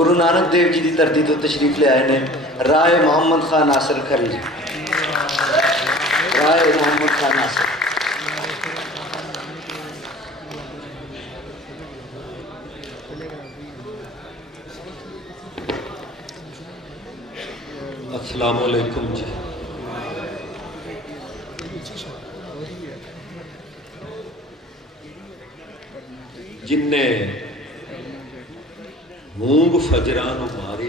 गुरु नानक देव जी की धरती तो तशरीफ ले आए ने राय मोहम्मद खान नासिर खरी। राय मोहम्मद खान नासिर। अस्सलामु अलैकुम जी। जिन्ने मूंग फजरा नूं मारी,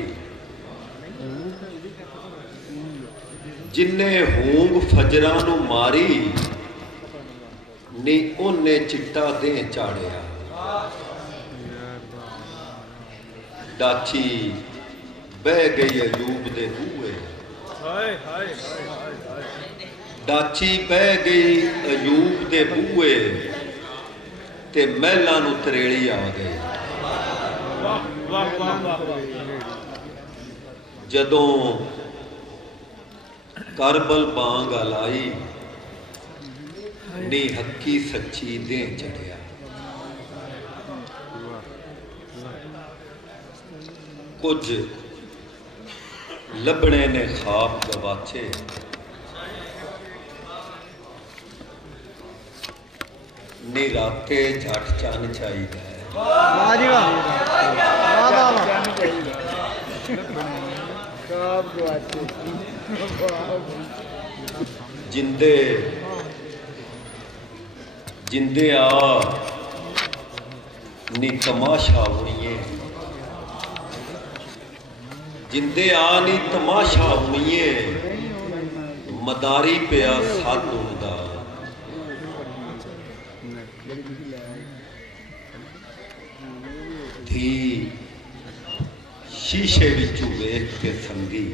जिन्ने हूंग फजरा नूं मारी नी ओने चिट्टा दे चाड़िया। डाची बह गई अयूब दे बूहे, डाची बह गई अयूब दे बूहे ते महलां नूं तरेड़ी आ गई। जदों करबल बांग अलाई नी हक्की सच्ची दे चढ़िया। कुछ लभने ने खाब गवाचे, नी राते झट चन चाहिए। जिंदे जिंदे आ नी तमाशा हुईए, जिंदे आ नी तमाशा हुईए। मदारी पिया साधु दा धी शीशे विचों वेख के संगी,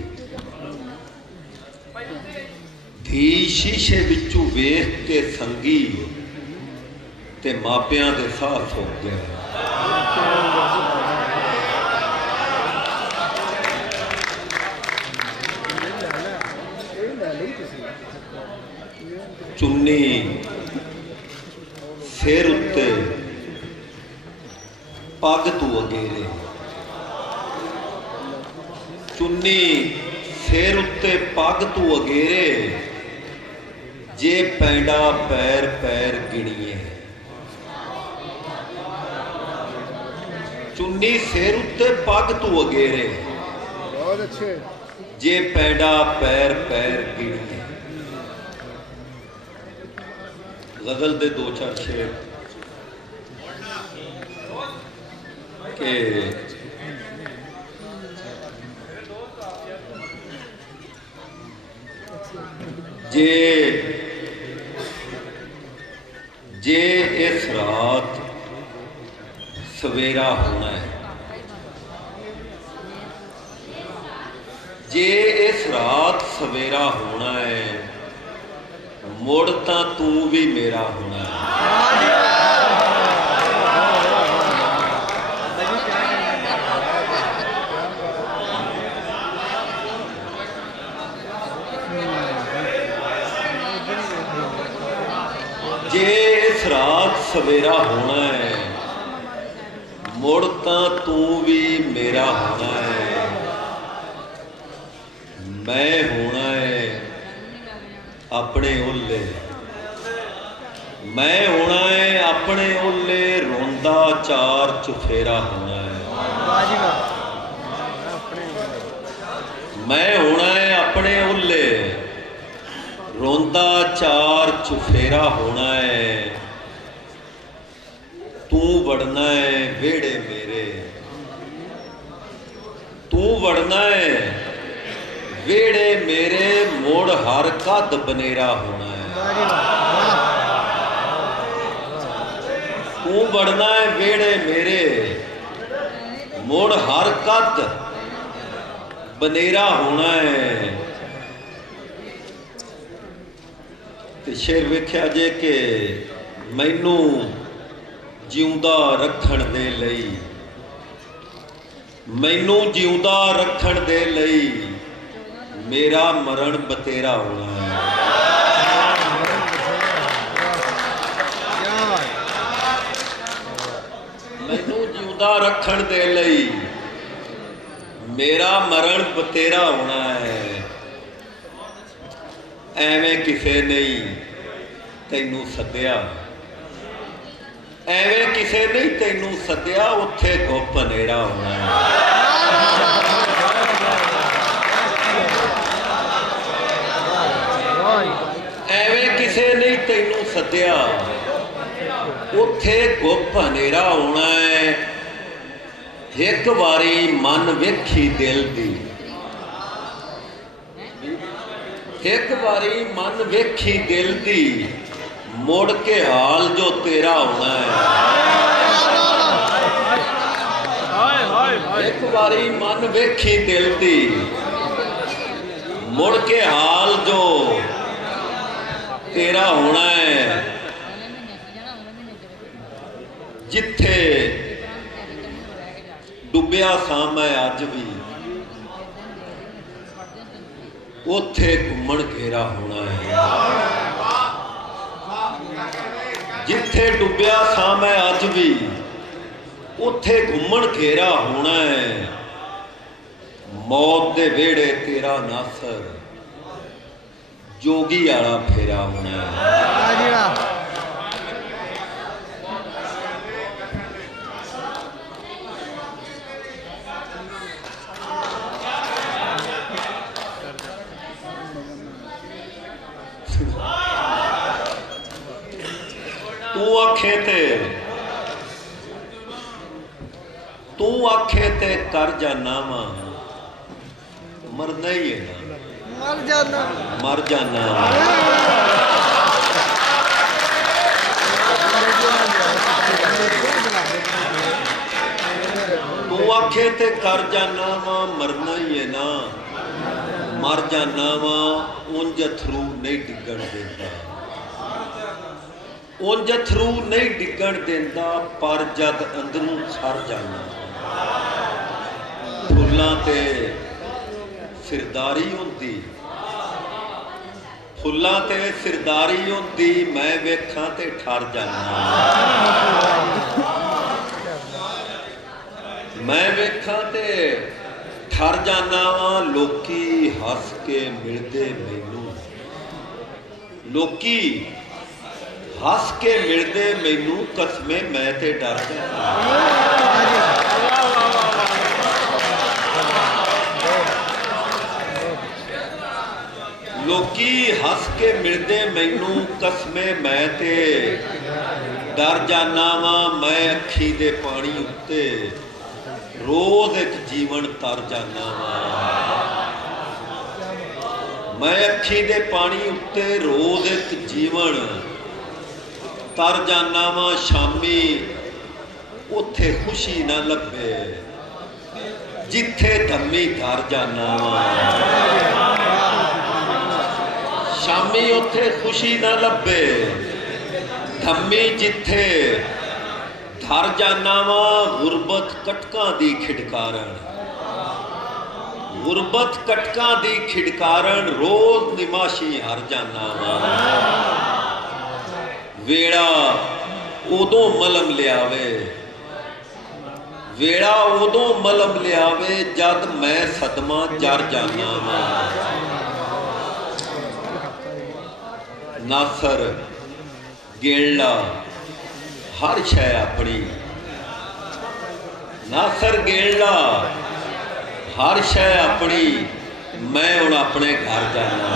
धी शीशे विचों वेख के संगी ते मापियां दे साह सुक गए। चुन्नी सिर उत्ते पग तू अगेरे, चुन्नी सिर उत्ते पग तू अगेरे। जे पैंडा पैर पैर गिणीए, चुन्नी सिर उत्ते पग तू अगेरे। बहुत अच्छे। जे पैंडा पैर पैर गिणीए। गजल दे दो चार शेर के जे इस रात सवेरा होना है, जे इस रात सवेरा होना है, मुड़ तां तू भी मेरा होना है। जे इस रात सवेरा होना है, मुड़ तां तू भी मेरा होना है। मैं होना है अपने ओले, मैं होना है अपने ओले। रोंदा चार चुफेरा होना है। मैं होना है अपने ओले, रोंदा चार चुफेरा होना है। तू वड़ना है वेड़े मेरे, तू वड़ना है वेड़े मेरे। मोड़ हर कद बनेरा होना है। तू वड़ना है वेड़े मेरे, मोड़ हर कद बनेरा होना है। ते शेर वेख्या जे कि मैनू जिउंदा रखण दे लई, मैनू जिउंदा रखण दे लई मेरा मरण बतेरा होना है। मैनू जिउंदा रखण दे लई मेरा मरण बतेरा होना है, ਐਵੇਂ ਕਿਸੇ ਨਹੀਂ ਤੈਨੂੰ ਸੱਦਿਆ, ਐਵੇਂ ਕਿਸੇ ਨਹੀਂ ਤੈਨੂੰ ਸੱਦਿਆ, ਉੱਥੇ ਗੁੱਪ ਹਨੇਰਾ ਹੋਣਾ ਹੈ। ਐਵੇਂ ਕਿਸੇ ਨਹੀਂ ਤੈਨੂੰ ਸੱਦਿਆ, ਉੱਥੇ ਗੁੱਪ ਹਨੇਰਾ ਹੋਣਾ ਹੈ। ਇੱਕ ਵਾਰੀ ਮਨ ਵੇਖੀ ਦਿਲ ਦੀ, ਇੱਕ ਵਾਰੀ ਮਨ ਵੇਖੀ ਦਿਲ ਦੀ, ਮੁੜ ਕੇ ਹਾਲ ਜੋ ਤੇਰਾ ਹੋਣਾ ਹੈ। ਇੱਕ ਵਾਰੀ ਮਨ ਵੇਖੀ ਦਿਲ ਦੀ, ਮੁੜ ਕੇ ਹਾਲ ਜੋ ਤੇਰਾ ਹੋਣਾ ਹੈ। ਜਿੱਥੇ ਡੁੱਬਿਆ ਸਾਂ ਮੈਂ ਅੱਜ ਵੀ, ਉੱਥੇ ਘੁੰਮਣ ਘੇਰਾ ਹੋਣਾ ਹੈ। ਜਿੱਥੇ ਡੁੱਬਿਆ ਸਾਂ ਮੈਂ ਅੱਜ ਵੀ, ਉੱਥੇ ਘੁੰਮਣ ਘੇਰਾ ਹੋਣਾ ਹੈ। ਮੌਤ ਦੇ ਵਿਹੜੇ ਤੇਰਾ ਨਾਸਰ, ਜੋਗੀ ਵਾਲਾ ਫੇਰਾ ਹੋਣਾ ਹੈ। तू आखे ते कर जाना वा, मरना ही है ना, मर जाना तू आखे ते कर जाना वा, मरना ही है ना, मर जाना वा। उंज अथरू नहीं डिगण देता, उंज अथरू नहीं डिगण देंदा, पर जद अंदरों सर जाना। फुल्लां ते सिरदारी हुंदी, फुल्लां ते सिरदारी हुंदी, मैं वेखां ते ठर जाना। मैं वेखां ते ठर जाना वा। लोकी हस के मिलदे मैनू, लोकी हस के मिलदे मैनू, कसमे मैं ते डर जाना। लोकी हस के मिलदे मैनू, कसमे मैं ते डर जाना वा। मैं अखी दे पानी उत्ते रोज एक जीवन तर जाना वा। मैं अखी दे पानी उत्ते रोज एक जीवन तर जाना वा। शामी उत्थे खुशी ना लभे, जिथे धम्मी धर जाना वा। शामी उत्थे खुशी ना लभे, धम्मी जिथे धर जाना वा। गुरबत कटकां दी खिडकारण, गुरबत कटकां दी खिडकारण, रोज निमाशी हर जाना वा। वेड़ा उदों मलम लियावे, वेड़ा उदों मलम लियावे, जद मैं सदमा जर जाना वा। नासर गेला हर शै अपनी, नासर गेला हर शै अपनी, मैं हुण अपने घर जाना।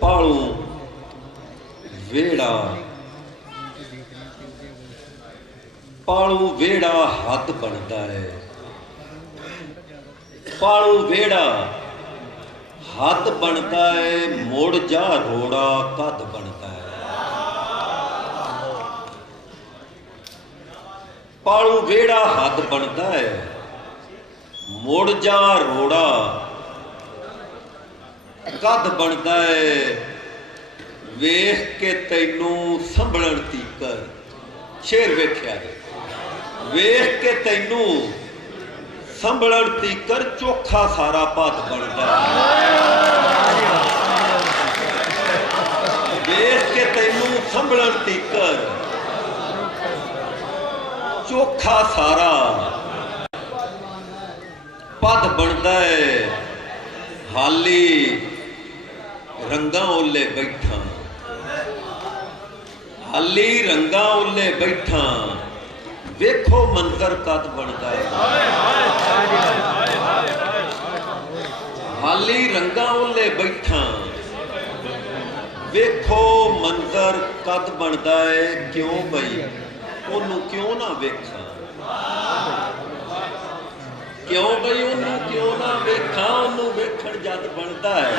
पालू वेड़ा, पालू वेड़ा हद बनता है, पालू वेड़ा हद बनता है, मुड़ जा रोड़ा कद बनता है। पालू वेड़ा हद बनता है, मुड़ जा रोड़ा कद बनता है। वेख के तैनू संभलन तीकर, शेर वेख्या, वेख के तैनू संभलन तीकर चोखा सारा पत बनता देश के तैनू संभलन तीकर चोखा सारा पद बनता है। हाली रंगा ओले बैठा, हाली रंगा ओले बैठा, वेखो मंजर कद बनता है। हाली रंगा ओले बैठा, वेखो मंजर कद बनता है। क्यों बई ओनू क्यों ना वेखा, क्यों बई ओनू क्यों ना वेखा, ओनू वेखण जद बनता है।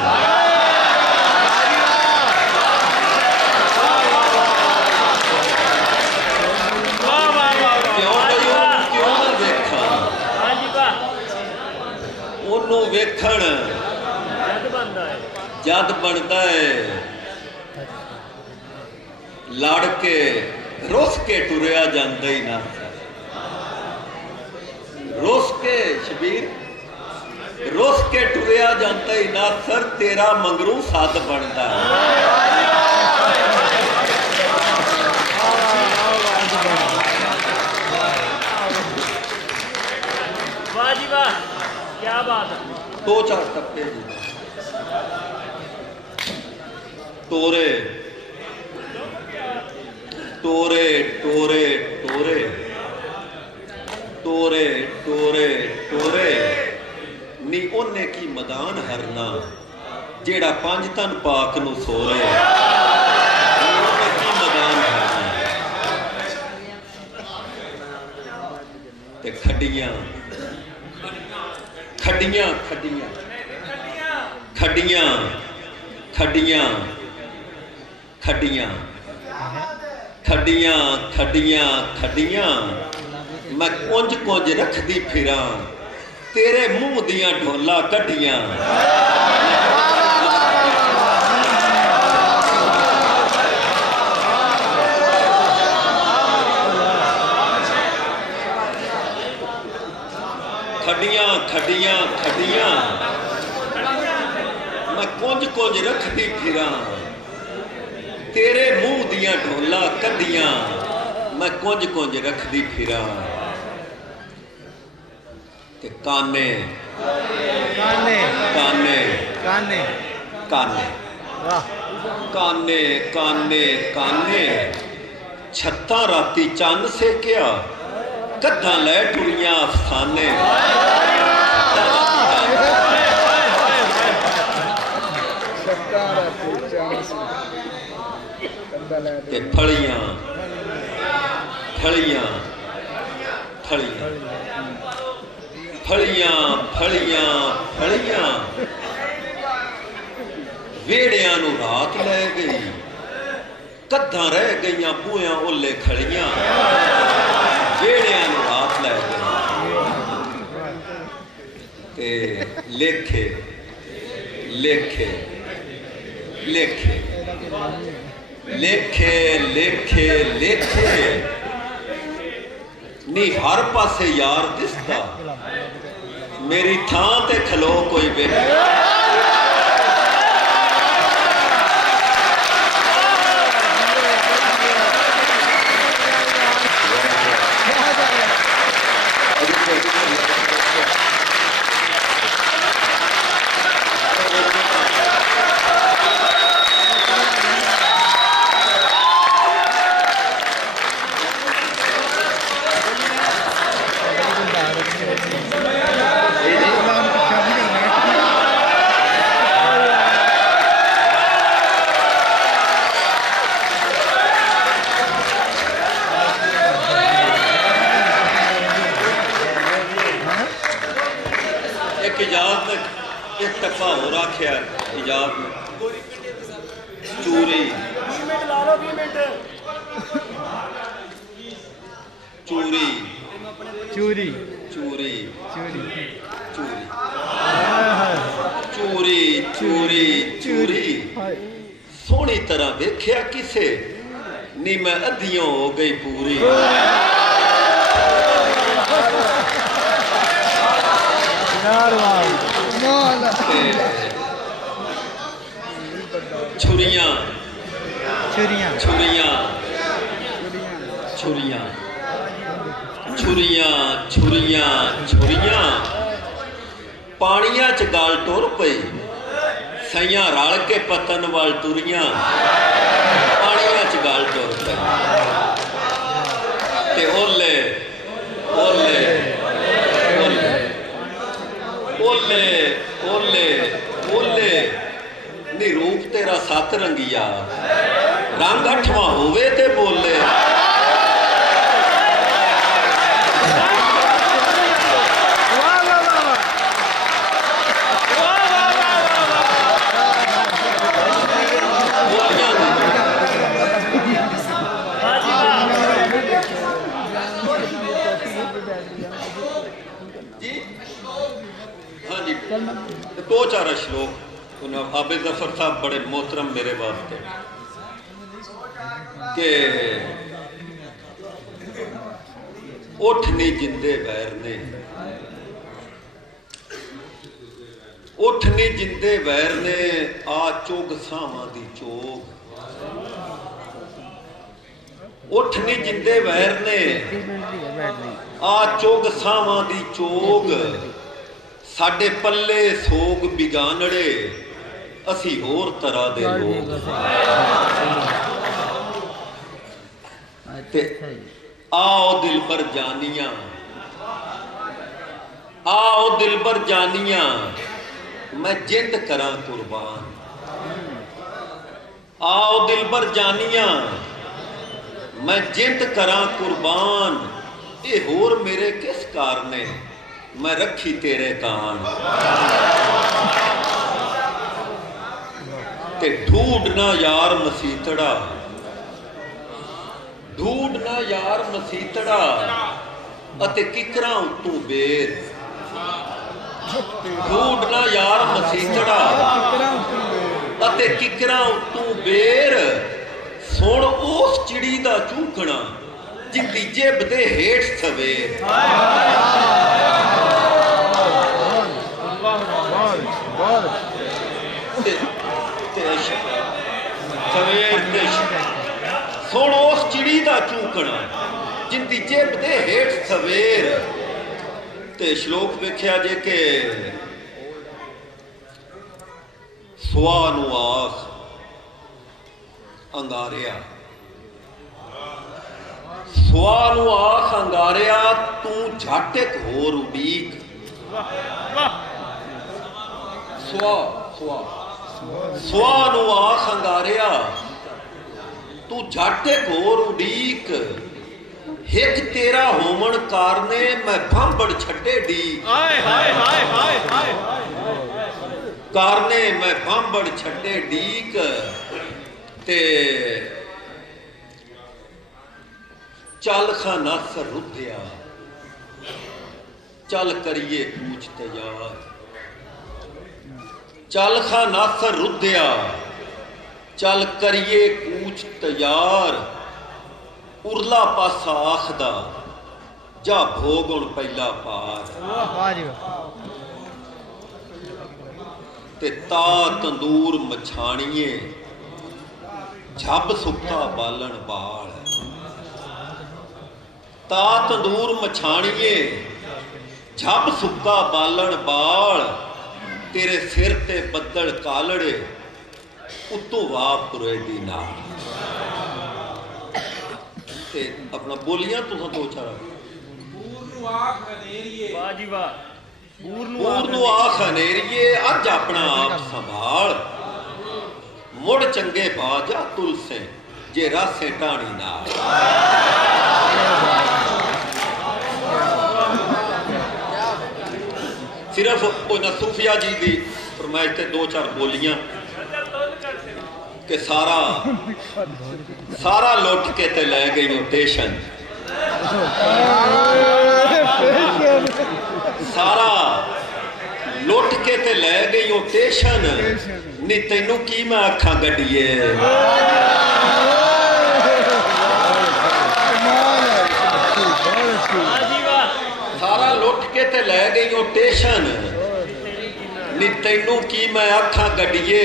वेखण जद बनता है। लड़ के रुस के टुरिया जाता ही ना, रुस के शबीर रुस के टुरिया जाता ही ना सर, तेरा मंगरू सद बनता है। वाह जी वाह, क्या बात है। दो चार टप्पे जी टोरे टोरे टोरे टोरे टोरे टोरे टोरे नी ओने की मैदान हरना जेड़ा पंज तन पाक नू सोरे, ओने की मैदान हरना ते खड्डियां खड्डियां खड्डियां खड्डियां खड्डियां खड्डियां खड्डियां खड्डियां खड्डियां मैं कुंज कुंज रखदी फिरा, तेरे मुंह दियां ढोला कड्डियां। खड्डियां खड्डियां खड्डियां मैं कुंज कुंज रखदी फिरा, तेरे मुंह दियां ढोला कड्डियां मैं कुंज कुंज रखदी फिरा। ते काने काने काने काने काने काने काने काने छत्ता राती चन्न सेकिया, कद्दां लै टुरियां अफसाने। ते फलियां फलियां फलियां फलियां फलियां फलियां वेड़ियां नू रात लै गई, कद्दां रह गईयां बूहियां ओले खड़ियां, वेड़ियां नू रात लै गई। ते लेखे लेखे लेखे लेखे लेखे लेखे नी हर पासे यार दिसदा, मेरी थां ते खलो कोई वेखे। एक टप्पा हो रखा इजाब में चूरी चूरी चूरी चूरी चूरी चूरी चूरी चूरी सोहनी तरह वेख्या किसे नी मैं अद्धियों हो गई पूरी। ਛੁਰੀਆਂ ਛੁਰੀਆਂ ਛੁਰੀਆਂ ਛੁਰੀਆਂ ਛੁਰੀਆਂ ਛੁਰੀਆਂ ਛੁਰੀਆਂ ਪਾਣੀਆਂ ਚ ਗਾਲ ਟੁਰ ਪਈ ਸਈਆਂ ਰਲ ਕੇ ਪਤਨ ਵੱਲ ਤੁਰੀਆਂ ਪਾਣੀਆਂ ਚ ਗਾਲ ਟੁਰ ਪਈ ਤੇ ਓਲੇ ਓਲੇ ਓਲੇ ਓਲੇ ਓਲੇ ਓਲੇ ਨੀ ਰੂਪ ਤੇਰਾ ਸੱਤ ਰੰਗੀਆ ਰੰਗ ਅੱਠਵਾਂ ਹੋਵੇ ਤੇ ਬੋਲੇ दो चार श्लोक आबे जफर साहब बड़े मोहतरम मेरे वास्ते के उठ नहीं जिंदे वैर ने उठ नहीं जिंदे वैर ने आ चोग सावां दी चोग उठ नहीं जिंदे वैर ने आ चोग सावां दी चोग साडे पल्ले सोग बिगानड़े असी होर तरह दे लोग ते आओ दिल पर जानिया आओ दिल पर जानिया मैं जिंद करा कुर्बान आओ दिल पर जानिया मैं जिंद करा कुर्बान ये होर मेरे किस कारने मैं रखी तेरे कान ते ढूंढना यार मसीतड़ा ढूंढना यार मसीतड़ा अते किकरां उत्तों बेर ढूंढना यार मसीतड़ा अते किकरां उत्तों बेर सुन उस चिड़ी दा चूकना जिंदी जेब दे हेठ सवेर सुन उस चिड़ी दा चूकना जिंदी जेब दे हेठ सवेर ते श्लोक वेख्या जे के सुआ नू आख अंगारिया सुआ नू आख अंगारिया तू झट एक होर उडीक सुआ सुआ सुआ नू आख अंगारिया तू झट एक होर उडीक हिक तेरा होमन कारने मैं भांबड़ छड्डे डीक कारने मैं भांबड़ छड्डे डीक ते चल खाना सर रुधिया चल करिए पूछ तैयार चल खाना सर रुधिया चल करिए कूच तैयार उरला पासा आखदा जा भोगुण पहला पार ते ता तंदूर मछाणीए झब सुक्का बालन बाल ता तंदूर मछाणीए झब सुक्का बालन बाल तेरे सिर ते बदल कालड़े उत्तों वाह पुरे दी नाल ते अपना बोलियां तुसां दो चार वाह जी वाह पूर नू आख हनेरिए अज अपना आप संभाल मुड़ चंगे बाजा तुलसे जे रासे टाणी नाल सिर्फ उन्हां सूफिया जी दी फरमाइश ते दो चार बोलियां कि सारा सारा लुट के ते लै गई स्टेशन सारा लुट के ते लै गई स्टेशन नी तैनू की मैं आखा गड्डिए सारा लुट के ते लै गई ओ टेशन नी तैनू की मैं आखा गड्डिए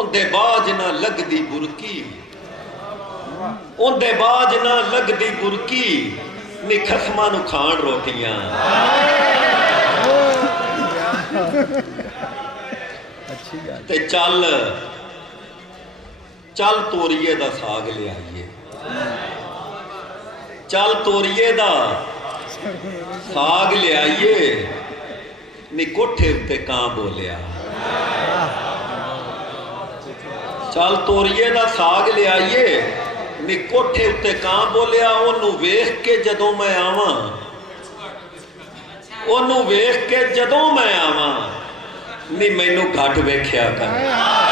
उंदे बाज ना लगदी बुरकी उंदे बाज ना लगदी बुरकी नी खसमां नू खाण रोटियां ते चल चल तोरीए दा साग ले आइए चल तोरीए दा साग ले आइए नी कोठे उत्ते कां बोलिया चल तोरीए दा साग ले आइए नी कोठे उत्ते कां बोलिया ओनू वेख के जदों मैं आवां ओनू वेख के जदों मैं आवां नी मैनू घट वेख्या कर